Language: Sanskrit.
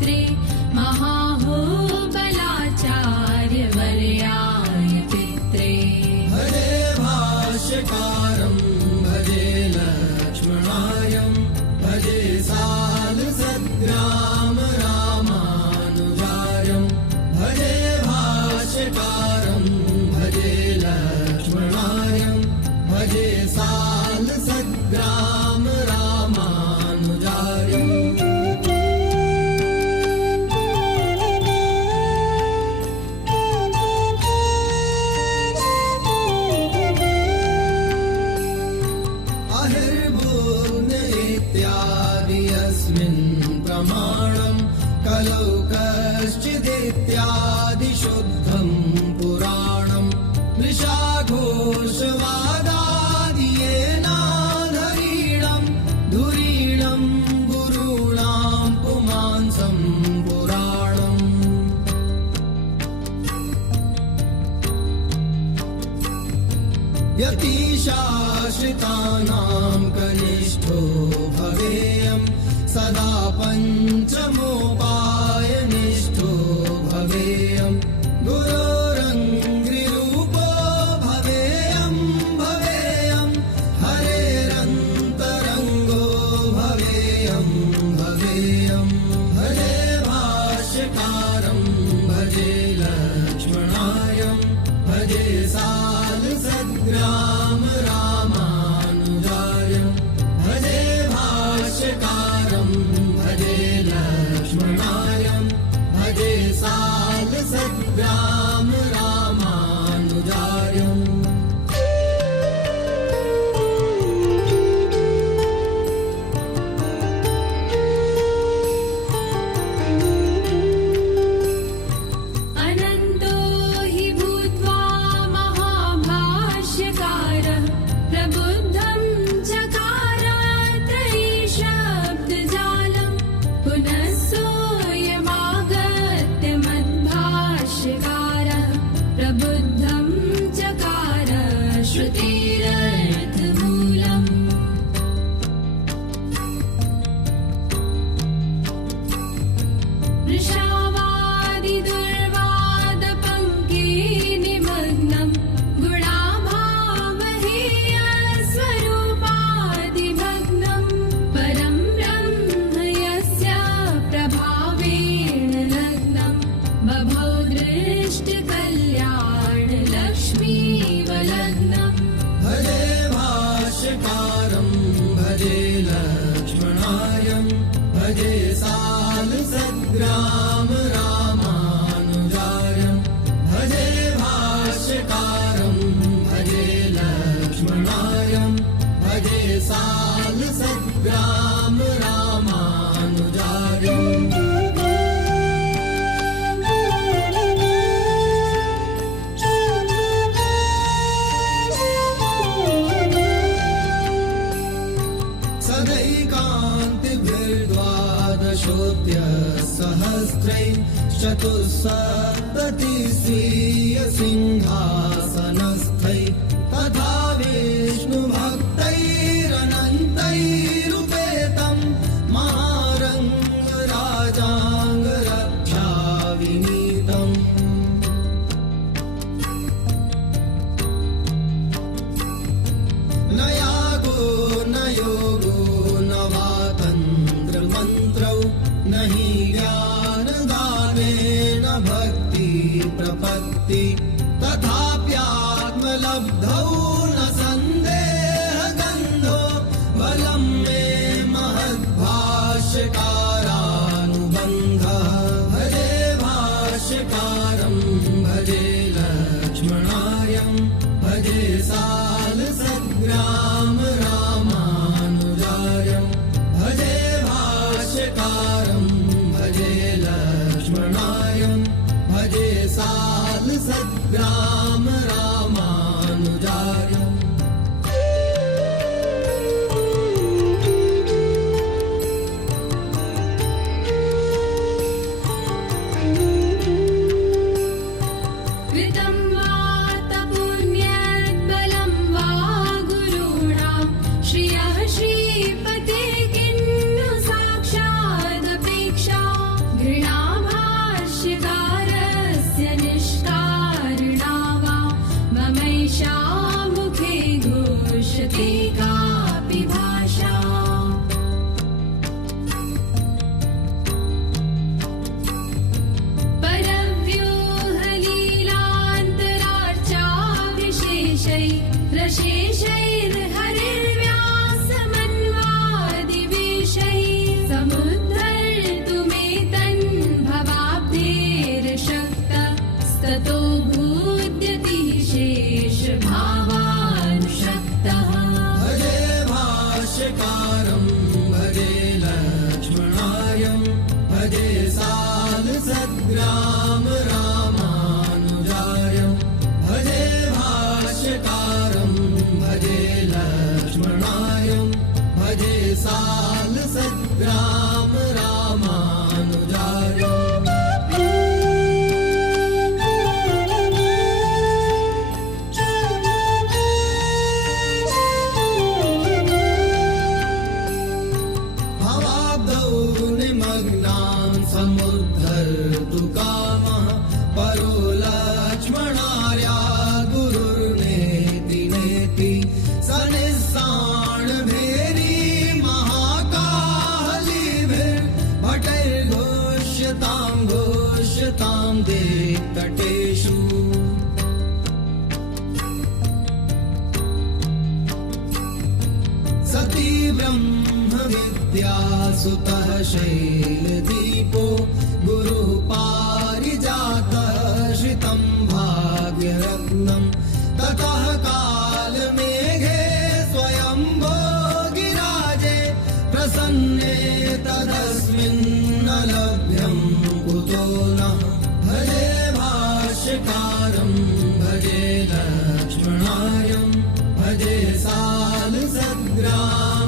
पित्रे महाहोबलाचार्यवर्याय पित्रे भजे भाष्यकारं भजे लक्ष्मणायं भजे सालसद्ग्राम रामानुजायं भजे भाष्यकारं भजे लक्ष्मणायं भजे सालसद्ग्राम रामानुजायं प्रमाणं कलौ कश्चिदित्यादिशुद्धं पुराणं वृषाघोषवादादियेनाधरीणं धुरीणं गुरूणां पुमांसं पुराणम् यतीशाश्रितानां कनिष्ठो भवेयम् सदा पञ्चमोपायनिष्ठो भवेयम् गुरोरङ्घ्रिरूपो भवेयम् हरेरन्तरङ्गो भवेयम् भजे भाष्यकारं भजे लक्ष्मणायं भजे सालसद्ग्राम रामानुजायं भजे भाष्यकारं भजे लक्ष्मणायं भजे सालसद्ग्राम रामानुजायम् अनन्तो हि भूत्वा महाभाष्यकारः प्रबुद्धं चकार त्रयीशब्दजालं पुनः सोऽयमागत्य मद्भाष्यकारः प्रबुद्धं चकार श्रुतेरर्थमूलम् वृषावादिदुर्वादपङ्के निमग्नं गुणाभावहेयस्वरूपादिभग्नं परं ब्रह्म यस्य प्रभावेण लग्नं बभौ दृष्टकल्याणलक्ष्मीवलग्नम् भजे भाष्यकारं भजे लक्ष्मणायं भजे सालसद्ग्राम रामानुजायं भजे भाष्यकारं भजे लक्ष्मणायं भजे सालसद्ग्राम रामानुजायम् सदैकान्तिभिर्द्वादशोऽध्यसहस्रै चतुस्सप्तति स्वीयसिंहासनस्थै तथा विष्णुभक्तैरनन्तैरुपेतं महारङ्गराजाङ्गरक्षाविनीतम् न यागो न योगो न वा तन्त्रमन्त्रौ न हि ज्ञानदानेन भक्ति प्रपत्ति तथाप्यात्मलब्धौ न सन्देहगन्धो बलं मे महद्भाष्यकारानुबन्धः भजे भाष्यकारं भजे लक्ष्मणायं भजे सालसद्ग्राम रामानुजायं भजे भाष्यकारं भजे लक्ष्मणायं भजे सालसद्ग्राम रामानुजायम् कृतं वा तपुण्यद्बलं वा गुरूणां श्रियः श्रीपते किन्नु साक्षादपेक्षा भजे सालसद्ग्राम रामानुजार्यं भजे भाष्यकारं भजे लक्ष्मणार्यं भजे सालसद्ग्राम रामानुजार्यम् समुद्धर्तु कामः परो लक्ष्मणार्या गुरुर्नेति नेति स निस्सारणभेरी महाकालीभिर्भटैर्घोष्यतां घोष्यतां दिक्तटेषु सती ब्रह्मविद्या सुतः शैलदीपो गुरुः पारिजातः श्रितं भाग्यरत्नं ततः कालमेघे स्वयंभो गिराजे प्रसन्ने तदस्मिन्न लभ्यं कुतो नः भजे भाष्यकारं भजे लक्ष्मणार्यं भजे सालसद्ग्राम